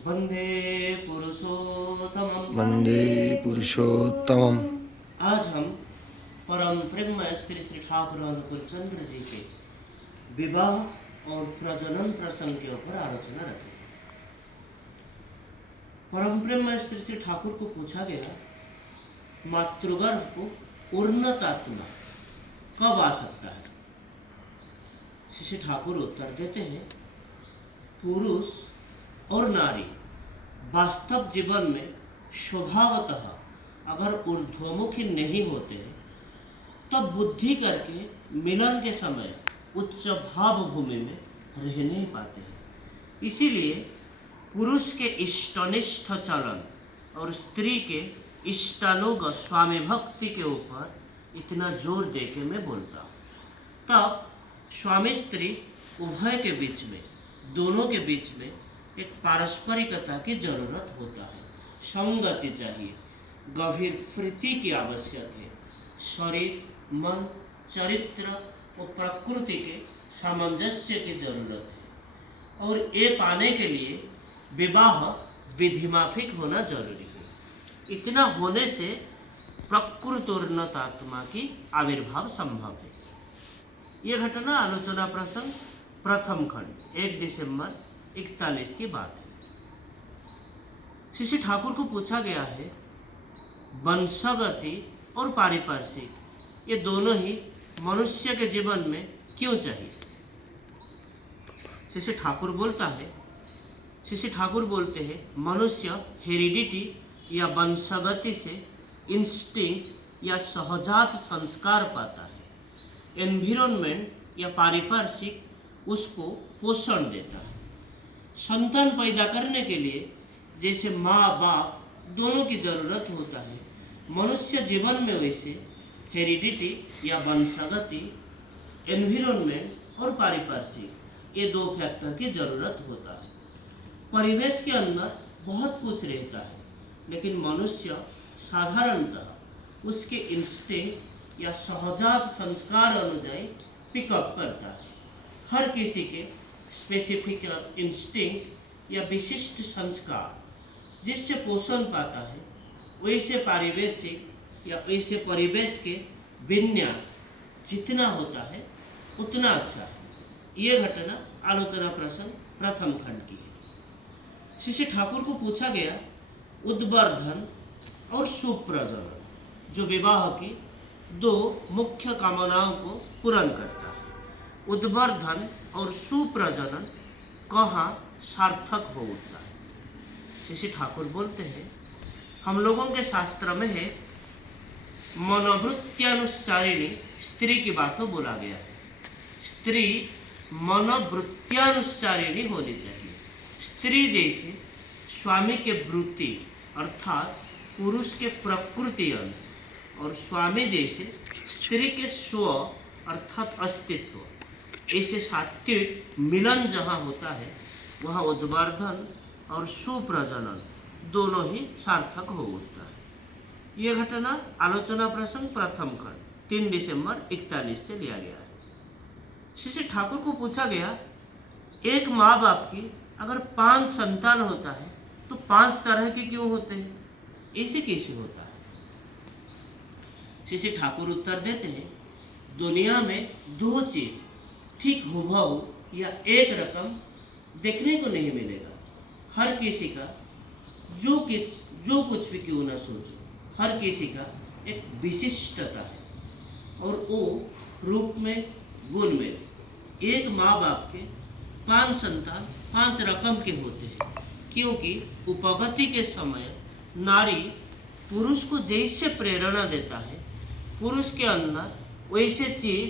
वंदे पुरुषोत्तमं। वंदे पुरुषोत्तमम्। आज हम परम प्रेममय श्री श्री ठाकुर अनुकूल चंद्र जी के विवाह और प्रजनन प्रसंग के ऊपर आलोचना रखेंगे। परम प्रेममय श्री श्री ठाकुर को पूछा गया, मातृगर्भ को उन्नत आत्मा कब आ सकता है? श्री ठाकुर उत्तर देते हैं, पुरुष और नारी वास्तव जीवन में स्वभावतः अगर ऊर्ध्वमुखी नहीं होते तब बुद्धि करके मिलन के समय उच्च भाव भूमि में रह नहीं पाते हैं। इसीलिए पुरुष के इष्टनिष्ठ चलन और स्त्री के इष्टानुग स्वामी भक्ति के ऊपर इतना जोर दे के मैं बोलता हूँ। तब स्वामी स्त्री उभय के बीच में, दोनों के बीच में एक पारस्परिकता की जरूरत होता है। संगति चाहिए, गंभीर प्रीति की आवश्यक है। शरीर, मन, चरित्र और प्रकृति के सामंजस्य की जरूरत है और ये पाने के लिए विवाह विधिमाफिक होना जरूरी है। इतना होने से प्रकृत उन्नत आत्मा की आविर्भाव संभव है। यह घटना आलोचना प्रसंग प्रथम खंड 1 दिसंबर 41 की बात है। श्री ठाकुर को पूछा गया है, वंशगति और पारिपार्श्विक ये दोनों ही मनुष्य के जीवन में क्यों चाहिए? श्री ठाकुर बोलते हैं, मनुष्य हेरिडिटी या वंशगति से इंस्टिंक्ट या सहजात संस्कार पाता है। एनवायरनमेंट या पारिपार्श्विक उसको पोषण देता है। संतान पैदा करने के लिए जैसे माँ बाप दोनों की जरूरत होता है, मनुष्य जीवन में वैसे हेरिडिटी या वंशगति, एनवायरनमेंट और पारिपार्श्विक ये 2 फैक्टर की जरूरत होता है। परिवेश के अंदर बहुत कुछ रहता है, लेकिन मनुष्य साधारणतः उसके इंस्टिंक्ट या सहजात संस्कार अनुଯାयी पिकअप करता है। हर किसी के स्पेसिफिक इंस्टिंक्ट या विशिष्ट संस्कार जिससे पोषण पाता है, वैसे पारिवेशिक या वैसे परिवेश के विन्यास जितना होता है उतना अच्छा है। ये घटना आलोचना प्रसंग प्रथम खंड की है। श्री ठाकुर को पूछा गया, उद्वर्धन और सुप्रजनन जो विवाह की 2 मुख्य कामनाओं को पूर्ण करता है, उद्वर्धन और सुप्रजनन कहाँ सार्थक हो उठता है? श्री ठाकुर बोलते हैं, हम लोगों के शास्त्र में है, मनोवृत्त्यानुसारिणी स्त्री की बातों बोला गया है। स्त्री मनोवृत्त्यानुसारिणी होनी चाहिए। स्त्री जैसे स्वामी के वृत्ति अर्थात पुरुष के प्रकृति अंश और स्वामी जैसे स्त्री के स्व अर्थात अस्तित्व, ऐसे सात्विक मिलन जहाँ होता है वहाँ उद्वर्धन और सुप्रजनन दोनों ही सार्थक हो उठता है। यह घटना आलोचना प्रसंग प्रथम खंड 3 दिसंबर 41 से लिया गया है। श्री ठाकुर को पूछा गया, एक माँ बाप की अगर 5 संतान होता है तो 5 तरह के क्यों होते हैं? ऐसे कैसे होता है? श्री ठाकुर उत्तर देते हैं, दुनिया में 2 चीज ठीक हुबहू या एक रकम देखने को नहीं मिलेगा। हर किसी का जो कुछ भी क्यों ना सोचो, हर किसी का एक विशिष्टता है और वो रूप में, गुण में। एक माँ बाप के 5 संतान 5 रकम के होते हैं, क्योंकि उपगति के समय नारी पुरुष को जैसे प्रेरणा देता है, पुरुष के अंदर वैसे चीज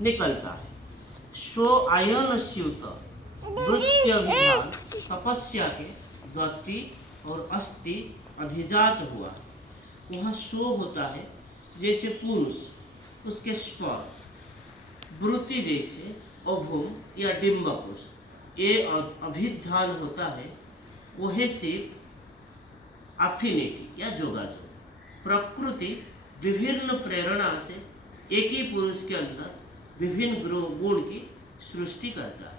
निकलता है। स्व आयनस्युत वृत्त्य विधान तपस्या के गति और अस्थि अधिजात हुआ। वहाँ स्व होता है जैसे पुरुष, उसके स्पर्श, वृत्ति जैसे अभूम या डिम्बकुश, ये अभिधान होता है कोहेसिव अफिनिटी या जोगाजोग। प्रकृति विभिन्न प्रेरणा से एक ही पुरुष के अंदर विभिन्न गुण की सृष्टि करता है।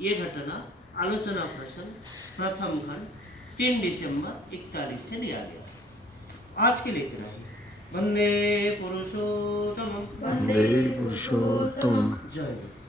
ये घटना आलोचना प्रसंग प्रथम खंड 3 दिसंबर 41 से लिया गया। आज के लिए इतना ही। वंदे पुरुषोत्तम वन्दे पुरुषोत्तमम्। जय हिंद।